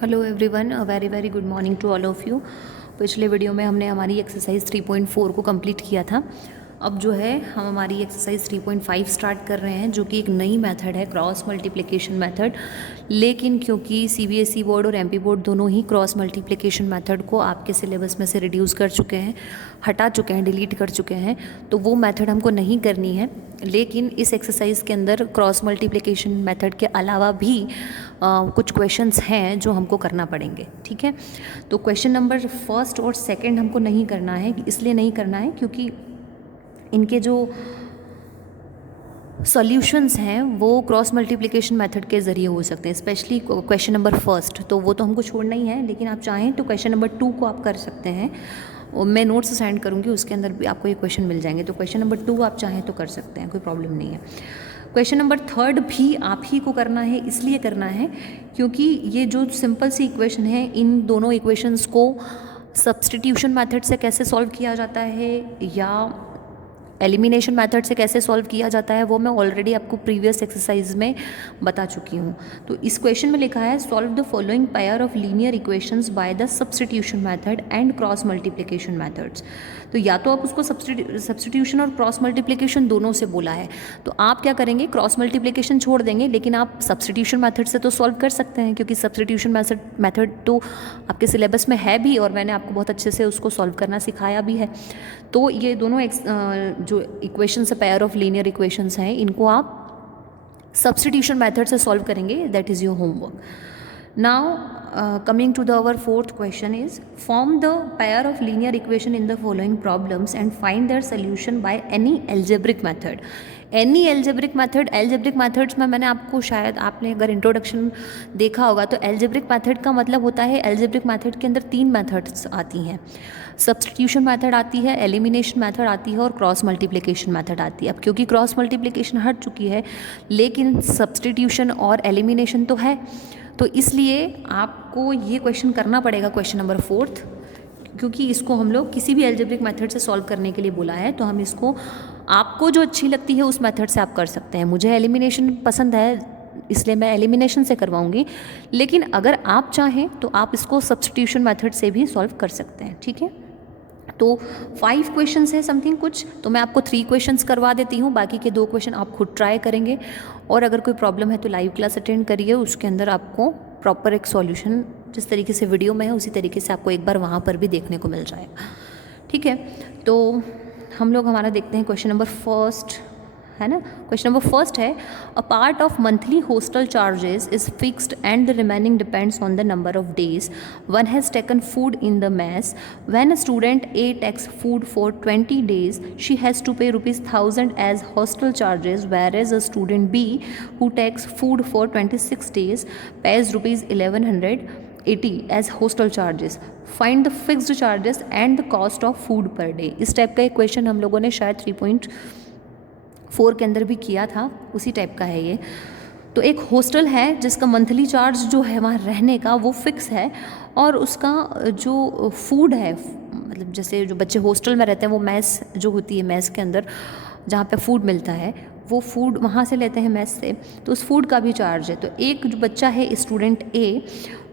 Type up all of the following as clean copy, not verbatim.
Hello everyone, a very very good morning to all of you. पिछले video में हमने हमारी एक्सरसाइज 3.4 को कंप्लीट किया था। अब जो है हम हमारी एक्सरसाइज 3.5 स्टार्ट कर रहे हैं, जो कि एक नई मेथड है, क्रॉस मल्टीप्लिकेशन मेथड। लेकिन क्योंकि सीबीएसई बोर्ड और एमपी बोर्ड दोनों ही क्रॉस मल्टीप्लिकेशन मेथड को आपके सिलेबस में से रिड्यूस कर चुके हैं, हटा चुके हैं, डिलीट कर चुके हैं, तो वो मेथड हमको नहीं करनी है। लेकिन इस एक्सरसाइज के अंदर क्रॉस मल्टीप्लिकेशन मेथड के अलावा भी कुछ क्वेश्चंस हैं जो हमको करना पड़ेंगे। ठीक है, तो क्वेश्चन नंबर फर्स्ट और सेकंड हमको नहीं करना है। इसलिए नहीं करना है क्योंकि इनके जो सॉल्यूशंस हैं वो क्रॉस मल्टीप्लिकेशन मेथड के ज़रिए हो सकते हैं, स्पेशली क्वेश्चन नंबर फर्स्ट, तो वो तो हमको छोड़ना ही है। लेकिन आप चाहें तो क्वेश्चन नंबर 2 को आप कर सकते हैं, और मैं नोट्स सेंड करूँगी, उसके अंदर भी आपको ये क्वेश्चन मिल जाएंगे। तो क्वेश्चन नंबर 2 आप चाहें तो कर सकते हैं, कोई प्रॉब्लम नहीं है। क्वेश्चन नंबर 3 भी आप ही को करना है, इसलिए करना है क्योंकि ये जो सिंपल सी इक्वेशन है, इन दोनों इक्वेशंस को सब्स्टिट्यूशन मेथड से कैसे सॉल्व किया जाता है या एलिमिनेशन मेथड से कैसे सॉल्व किया जाता है, वो मैं ऑलरेडी आपको प्रीवियस एक्सरसाइज में बता चुकी हूँ। तो इस क्वेश्चन में लिखा है, solve the following pair of linear equations by the substitution method and cross multiplication methods. तो या तो आप उसको सब्स्टिट्यूशन और क्रॉस मल्टीप्लिकेशन दोनों से बोला है, तो आप क्या करेंगे, क्रॉस मल्टीप्लिकेशन छोड़ देंगे, लेकिन आप सब्स्टिट्यूशन मेथड से तो सॉल्व कर सकते हैं, क्योंकि सब्स्टिट्यूशन मेथड तो आपके सिलेबस में है भी, और मैंने आपको बहुत अच्छे से उसको सॉल्व करना सिखाया भी है। तो ये दोनों जो इक्वेशंस है, पेयर ऑफ लीनियर इक्वेशंस हैं, इनको आप सब्स्टिट्यूशन मेथड से सॉल्व करेंगे। That is your homework. Now coming to our fourth question is, form the pair of linear equation in the following problems and find their solution by any algebraic method. Any algebraic method, algebraic methods में मैंने आपको, शायद आपने अगर introduction देखा होगा, तो algebraic method का मतलब होता है, एल्जेब्रिक मेथड के अंदर 3 मेथड्स आती हैं। सब्स्टिट्यूशन मेथड आती है, एलिमिनेशन मेथड आती है, और क्रॉस मल्टीप्लिकेशन मेथड आती है। अब क्योंकि क्रॉस मल्टीप्लिकेशन हट चुकी है, लेकिन सब्स्टिट्यूशन और एलिमिनेशन तो है, तो इसलिए आपको ये क्वेश्चन करना पड़ेगा, क्वेश्चन नंबर 4, क्योंकि इसको हम लोग किसी भी एल्जेब्रिक मेथड से सॉल्व करने के लिए बोला है। तो हम इसको, आपको जो अच्छी लगती है उस मेथड से आप कर सकते हैं। मुझे एलिमिनेशन पसंद है, इसलिए मैं एलिमिनेशन से करवाऊंगी, लेकिन अगर आप चाहें तो आप इसको सब्स्टिट्यूशन मेथड से भी सॉल्व कर सकते हैं। ठीक है, तो 5 क्वेश्चंस है समथिंग कुछ, तो मैं आपको 3 क्वेश्चंस करवा देती हूँ, बाकी के 2 क्वेश्चन आप खुद ट्राई करेंगे। और अगर कोई प्रॉब्लम है तो लाइव क्लास अटेंड करिए, उसके अंदर आपको प्रॉपर एक सॉल्यूशन जिस तरीके से वीडियो में है उसी तरीके से आपको एक बार वहाँ पर भी देखने को मिल जाएगा। ठीक है, तो हम लोग हमारा देखते हैं क्वेश्चन नंबर फर्स्ट, है ना। क्वेश्चन नंबर फर्स्ट है, a part of monthly hostel charges is fixed and the remaining depends on the number of days one has taken food in the mess. When a student A takes food for 20 days she has to pay ₹1000 as hostel charges, whereas a student B who takes food for 26 days pays ₹1180 as hostel charges. Find the fixed charges and the cost of food per day. इस type का एक question हम लोगों ने शायद 3.4 के अंदर भी किया था, उसी टाइप का है ये। तो एक हॉस्टल है जिसका मंथली चार्ज जो है वहाँ रहने का वो फिक्स है, और उसका जो फूड है, मतलब जैसे जो बच्चे हॉस्टल में रहते हैं वो मैस जो होती है, मैस के अंदर जहाँ पे फूड मिलता है वो फूड वहाँ से लेते हैं मैस से, तो उस फूड का भी चार्ज है। तो एक जो बच्चा है स्टूडेंट ए,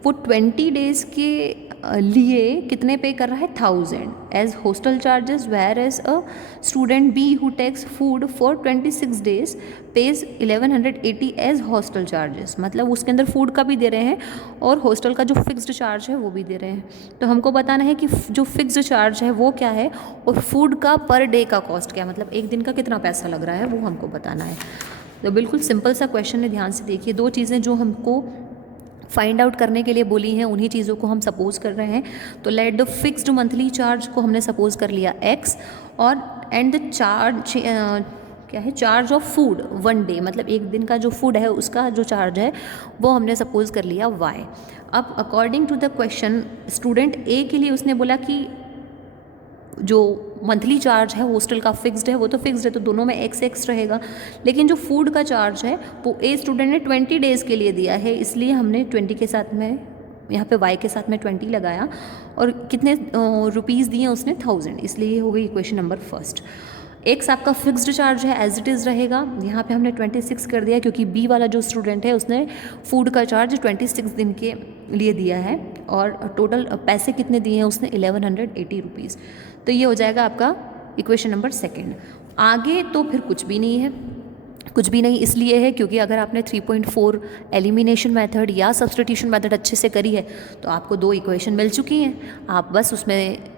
वो 20 डेज़ के लिए कितने पे कर रहा है, 1000 as hostel charges, whereas a student B who takes food for 26 days pays 1180 as hostel charges. मतलब उसके अंदर फूड का भी दे रहे हैं और हॉस्टल का जो फिक्स्ड चार्ज है वो भी दे रहे हैं। तो हमको बताना है कि जो फिक्स्ड चार्ज है वो क्या है, और फूड का पर डे का कॉस्ट क्या है, मतलब एक दिन का कितना पैसा लग रहा है, वो हमको बताना है। तो बिल्कुल सिंपल सा क्वेश्चन है, ध्यान से देखिए। 2 चीज़ें जो हमको फाइंड आउट करने के लिए बोली हैं, उन्हीं चीज़ों को हम सपोज कर रहे हैं। तो let the fixed monthly charge को हमने सपोज कर लिया x, और एंड द चार्ज क्या है, चार्ज ऑफ फूड 1 day, मतलब एक दिन का जो फूड है उसका जो चार्ज है वो हमने सपोज कर लिया y। अब according to the question, student A के लिए उसने बोला कि जो मंथली चार्ज है हॉस्टल का फिक्स्ड है, वो तो फिक्स्ड है, तो दोनों में x रहेगा। लेकिन जो फूड का चार्ज है वो ए स्टूडेंट ने 20 days के लिए दिया है, इसलिए हमने 20 के साथ में, यहाँ पे y के साथ में 20 लगाया, और कितने रुपीज़ दिए उसने, 1000, इसलिए ये हो गई इक्वेशन नंबर फर्स्ट। एक्स आपका फिक्स्ड चार्ज है, एज इट इज़ रहेगा। यहाँ पे हमने 26 कर दिया क्योंकि बी वाला जो स्टूडेंट है उसने फूड का चार्ज 26 दिन के लिए दिया है और टोटल पैसे कितने दिए हैं उसने 1180 रुपीज़। तो ये हो जाएगा आपका इक्वेशन नंबर सेकेंड। आगे तो फिर कुछ भी नहीं है, कुछ भी नहीं इसलिए है क्योंकि अगर आपने 3.4 एलिमिनेशन मेथड या सब्स्टिट्यूशन मेथड अच्छे से करी है तो आपको 2 इक्वेशन मिल चुकी हैं। आप बस उसमें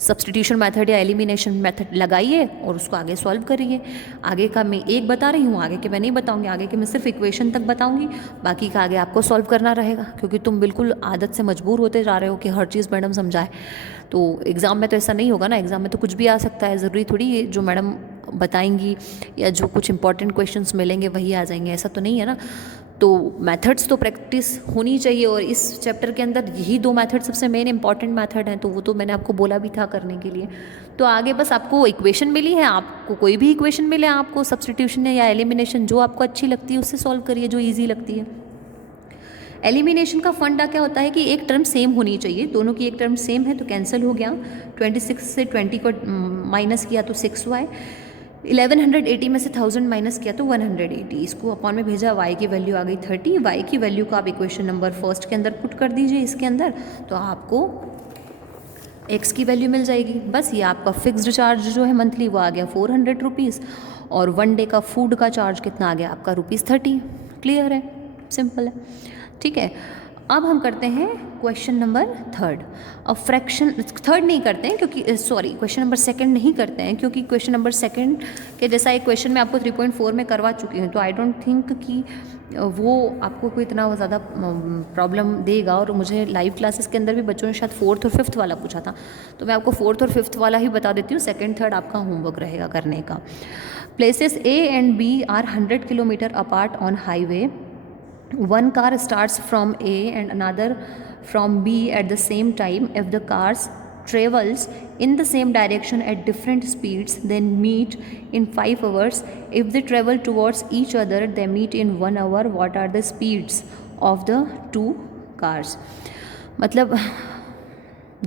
सब्स्टिट्यूशन मेथड या एलिमिनेशन मेथड लगाइए और उसको आगे सॉल्व करिए। आगे का मैं एक बता रही हूँ, आगे के मैं नहीं बताऊँगी, आगे के मैं सिर्फ इक्वेशन तक बताऊँगी, बाकी का आगे आपको सॉल्व करना रहेगा क्योंकि तुम बिल्कुल आदत से मजबूर होते जा रहे हो कि हर चीज़ मैडम समझाए। तो एग्ज़ाम में तो ऐसा नहीं होगा ना, एग्ज़ाम में तो कुछ भी आ सकता है, ज़रूरी थोड़ी जो मैडम बताएंगी या जो कुछ इंपॉर्टेंट क्वेश्चंस मिलेंगे वही आ जाएंगे, ऐसा तो नहीं है ना। तो मेथड्स तो प्रैक्टिस होनी चाहिए और इस चैप्टर के अंदर यही 2 मेथड सबसे मेन इंपॉर्टेंट मेथड हैं, तो वो तो मैंने आपको बोला भी था करने के लिए। तो आगे बस आपको इक्वेशन मिली है, आपको कोई भी इक्वेशन मिले, आपको सब्स्टिट्यूशन या एलिमिनेशन जो आपको अच्छी लगती है उससे सॉल्व करिए, जो ईजी लगती है। एलिमिनेशन का फंडा क्या होता है कि एक टर्म सेम होनी चाहिए, दोनों की एक टर्म सेम है तो कैंसिल हो गया। 26 से 20 को माइनस किया तो 6y, 1180 में से 1000 माइनस किया तो 180, इसको अपॉन में भेजा, y की वैल्यू आ गई 30। y की वैल्यू को आप इक्वेशन नंबर फर्स्ट के अंदर पुट कर दीजिए इसके अंदर, तो आपको x की वैल्यू मिल जाएगी। बस ये आपका फिक्स्ड चार्ज जो है मंथली वो आ गया 400 रुपीज़ और 1 डे का फूड का चार्ज कितना आ गया आपका ₹30। क्लियर है, सिंपल है, ठीक है। अब हम करते हैं क्वेश्चन नंबर थर्ड। अब फ्रैक्शन थर्ड नहीं करते हैं क्योंकि सॉरी क्वेश्चन नंबर सेकंड नहीं करते हैं क्योंकि क्वेश्चन नंबर सेकंड के जैसा एक क्वेश्चन मैं आपको 3.4 में करवा चुकी हूँ, तो आई डोंट थिंक कि वो आपको कोई इतना ज़्यादा प्रॉब्लम देगा। और मुझे लाइव क्लासेस के अंदर भी बच्चों ने शायद 4th और 5th वाला पूछा था, तो मैं आपको 4th और 5th वाला ही बता देती हूँ, सेकेंड थर्ड आपका होमवर्क रहेगा करने का। Places A and B are 100 kilometre apart on highway. One car starts from A and another from B at the same time. If the cars travels in the same direction at different speeds, then meet in 5 hours. If they travel towards each other, they meet in 1 hour. What are the speeds of the 2 cars? मतलब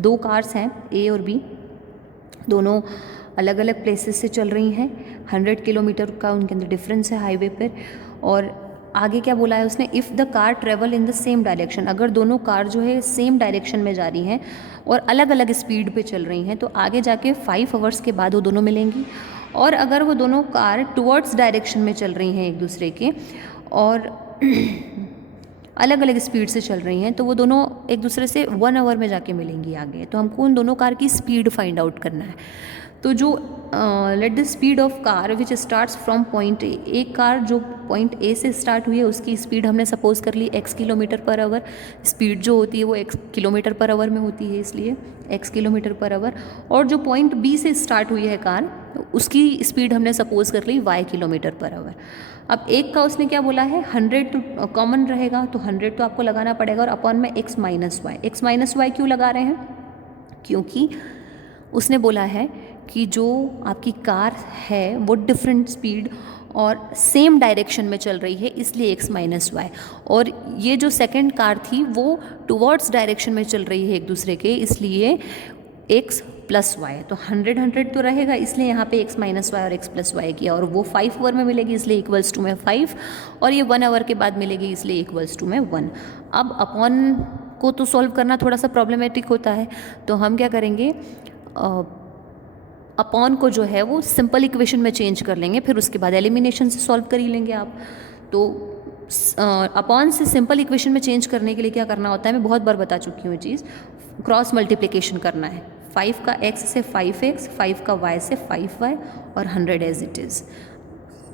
2 cars हैं A और B, दोनों अलग अलग places से चल रही हैं, 100 किलोमीटर का उनके अंदर डिफरेंस है हाईवे पर। और आगे क्या बोला है उसने, if the car travel in the same direction, अगर दोनों कार जो है सेम डायरेक्शन में जा रही हैं और अलग अलग स्पीड पे चल रही हैं तो आगे जाके 5 आवर्स के बाद वो दोनों मिलेंगी। और अगर वो दोनों कार टुवर्ड्स डायरेक्शन में चल रही हैं एक दूसरे के और अलग अलग स्पीड से चल रही हैं तो वो दोनों एक दूसरे से 1 आवर में जाके मिलेंगी आगे। तो हमको उन दोनों कार की स्पीड फाइंड आउट करना है। तो जो let the speed of car which starts from point A, एक कार जो पॉइंट ए से स्टार्ट हुई है उसकी स्पीड हमने सपोज कर ली x kilometre per hour. Speed जो होती है वो x किलोमीटर पर आवर में होती है, इसलिए x किलोमीटर पर आवर। और जो पॉइंट बी से स्टार्ट हुई है कार उसकी स्पीड हमने सपोज कर ली y किलोमीटर पर आवर। अब एक का उसने क्या बोला है 100 तो कॉमन रहेगा तो 100 तो आपको लगाना पड़ेगा और अपॉन में x माइनस वाई क्यों लगा रहे हैं, क्योंकि उसने बोला है कि जो आपकी कार है वो डिफरेंट स्पीड और सेम डायरेक्शन में चल रही है इसलिए x माइनस वाई। और ये जो सेकंड कार थी वो टुवर्ड्स डायरेक्शन में चल रही है एक दूसरे के, इसलिए x प्लस वाई। तो 100 तो रहेगा इसलिए यहाँ पे x माइनस वाई और x प्लस वाई किया और वो 5 आवर में मिलेगी इसलिए इक्वल्स टू में 5 और ये 1 आवर के बाद मिलेगी इसलिए इक्वल्स टू में 1। अब अपॉन को तो सॉल्व करना थोड़ा सा प्रॉब्लमेटिक होता है, तो हम क्या करेंगे अपॉन को जो है वो सिंपल इक्वेशन में चेंज कर लेंगे, फिर उसके बाद एलिमिनेशन से सॉल्व कर ही लेंगे आप। तो अपॉन से सिंपल इक्वेशन में चेंज करने के लिए क्या करना होता है, मैं बहुत बार बता चुकी हूँ ये चीज़, क्रॉस मल्टीप्लिकेशन करना है। 5 का x से 5x, 5 का y से 5y और 100 एज इट इज़।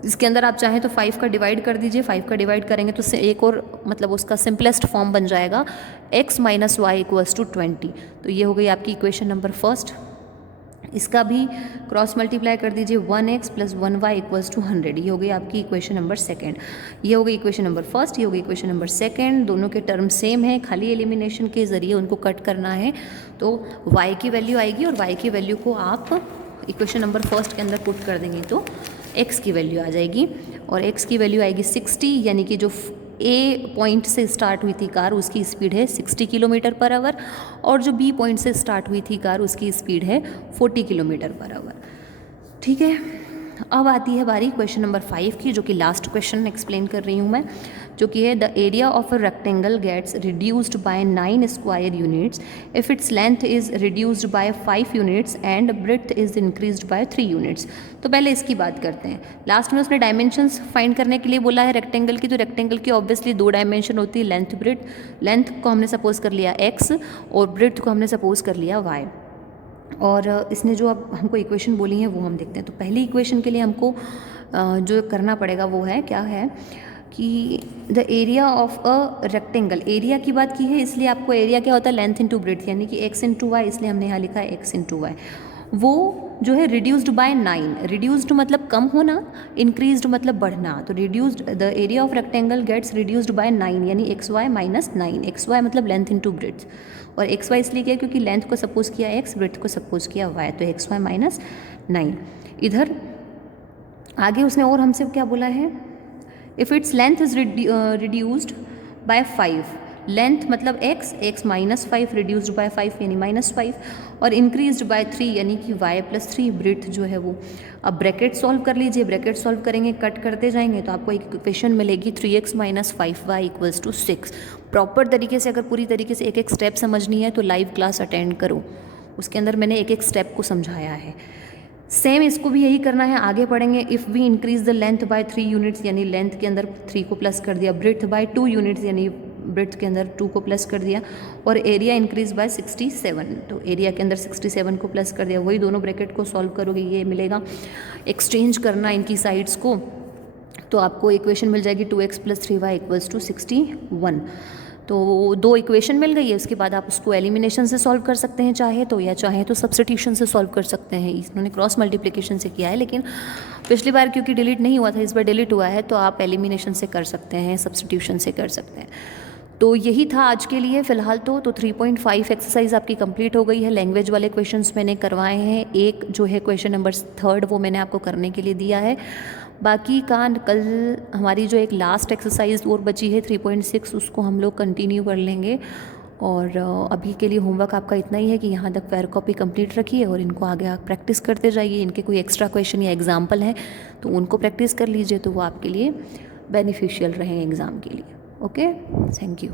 इसके अंदर आप चाहें तो 5 का डिवाइड कर दीजिए, 5 का डिवाइड करेंगे तो एक और मतलब उसका सिंपलेस्ट फॉर्म बन जाएगा x minus Y equals to 20। तो ये हो गई आपकी इक्वेशन नंबर फर्स्ट। इसका भी क्रॉस मल्टीप्लाई कर दीजिए, 1x plus 1y equals to 100। ये हो गई आपकी इक्वेशन नंबर सेकंड। ये हो गई इक्वेशन नंबर फर्स्ट, ये हो गई इक्वेशन नंबर सेकंड। दोनों के टर्म सेम है, खाली एलिमिनेशन के ज़रिए उनको कट करना है। तो y की वैल्यू आएगी और y की वैल्यू को आप इक्वेशन नंबर फर्स्ट के अंदर पुट कर देंगे तो x की वैल्यू आ जाएगी और x की वैल्यू आएगी 60, यानी कि जो A पॉइंट से स्टार्ट हुई थी कार उसकी स्पीड है 60 किलोमीटर पर आवर और जो B पॉइंट से स्टार्ट हुई थी कार उसकी स्पीड है 40 किलोमीटर पर आवर। ठीक है, अब आती है बारी क्वेश्चन नंबर 5 की, जो कि लास्ट क्वेश्चन एक्सप्लेन कर रही हूँ मैं, जो कि है the area of a rectangle gets reduced by 9 square units if its length is reduced by 5 units and breadth is increased by 3 units. तो पहले इसकी बात करते हैं। लास्ट में उसने डायमेंशंस फाइंड करने के लिए बोला है रेक्टेंगल की, तो रेक्टेंगल की ऑब्वियसली 2 डायमेंशन होती है, लेंथ ब्रेड्थ। लेंथ को हमने सपोज कर लिया x और ब्रेड्थ को हमने सपोज कर लिया y। और इसने जो अब हमको इक्वेशन बोली है वो हम देखते हैं। तो पहली इक्वेशन के लिए हमको जो करना पड़ेगा वो है, क्या है कि the area of a rectangle, area की बात की है, इसलिए आपको एरिया क्या होता है, लेंथ इंटू ब्रेड्थ, यानी कि x इंटू वाई, इसलिए हमने यहाँ लिखा है x इंटू वाई। वो जो है रिड्यूस्ड बाय 9, रिड्यूस्ड मतलब कम होना, इंक्रीज्ड मतलब बढ़ना। तो reduced, the area of rectangle gets reduced by 9, यानी X Y minus 9। X Y मतलब लेंथ इंटू ब्रेड्थ, और एक्स वाई इसलिए किया क्योंकि लेंथ को सपोज किया x, ब्रेड्थ को सपोज किया y, तो एक्स वाई माइनस 9। इधर आगे उसने और हमसे क्या बोला है, if its length is reduced by 5, length मतलब x माइनस 5 रिड्यूस्ड बाय 5 यानी माइनस 5, और इंक्रीज्ड बाय 3 यानी कि y प्लस 3, ब्रेड्थ जो है वो। अब ब्रैकेट सॉल्व कर लीजिए, ब्रैकेट सॉल्व करेंगे, कट करते जाएंगे तो आपको एक इक्वेशन मिलेगी 3x minus 5y equals to 6। Proper तरीके से, अगर पूरी तरीके से एक एक स्टेप समझनी है तो लाइव क्लास अटेंड करो, उसके अंदर मैंने एक एक स्टेप को समझाया है। सेम इसको भी यही करना है, आगे पढ़ेंगे। If we increase the length by 3 units, यानी लेंथ के अंदर 3 को प्लस कर दिया, ब्रेड्थ बाय 2 यूनिट्स यानी ब्रेड्थ के अंदर 2 को प्लस कर दिया, और एरिया इंक्रीज बाय 67, तो एरिया के अंदर 67 को प्लस कर दिया। वही दोनों ब्रैकेट को सॉल्व करोगे, ये मिलेगा। एक्सचेंज करना इनकी साइड्स को, तो आपको इक्वेशन मिल जाएगी 2x plus 3y equals to 61। तो 2 इक्वेशन मिल गई है, उसके बाद आप उसको एलिमिनेशन से सॉल्व कर सकते हैं चाहे तो, या चाहे तो सब्स्टिट्यूशन से सॉल्व कर सकते हैं। इन्होंने क्रॉस मल्टीप्लिकेशन से किया है, लेकिन पिछली बार क्योंकि डिलीट नहीं हुआ था, इस बार डिलीट हुआ है, तो आप एलिमिनेशन से कर सकते हैं, सब्स्टिट्यूशन से कर सकते हैं। तो यही था आज के लिए फ़िलहाल। तो 3.5 एक्सरसाइज आपकी कंप्लीट हो गई है। लैंग्वेज वाले क्वेश्चंस मैंने करवाए हैं, एक जो है क्वेश्चन नंबर 3 वो मैंने आपको करने के लिए दिया है। बाकी का कल हमारी जो एक लास्ट एक्सरसाइज और बची है 3.6, उसको हम लोग कंटिन्यू कर लेंगे। और अभी के लिए होमवर्क आपका इतना ही है कि यहाँ तक फेयर कॉपी कंप्लीट रखिए और इनको आगे आप प्रैक्टिस करते जाइए। इनके कोई एक्स्ट्रा क्वेश्चन या एग्जाम्पल हैं तो उनको प्रैक्टिस कर लीजिए, तो वो आपके लिए बेनिफिशियल रहें एग्ज़ाम के लिए। Okay, thank you.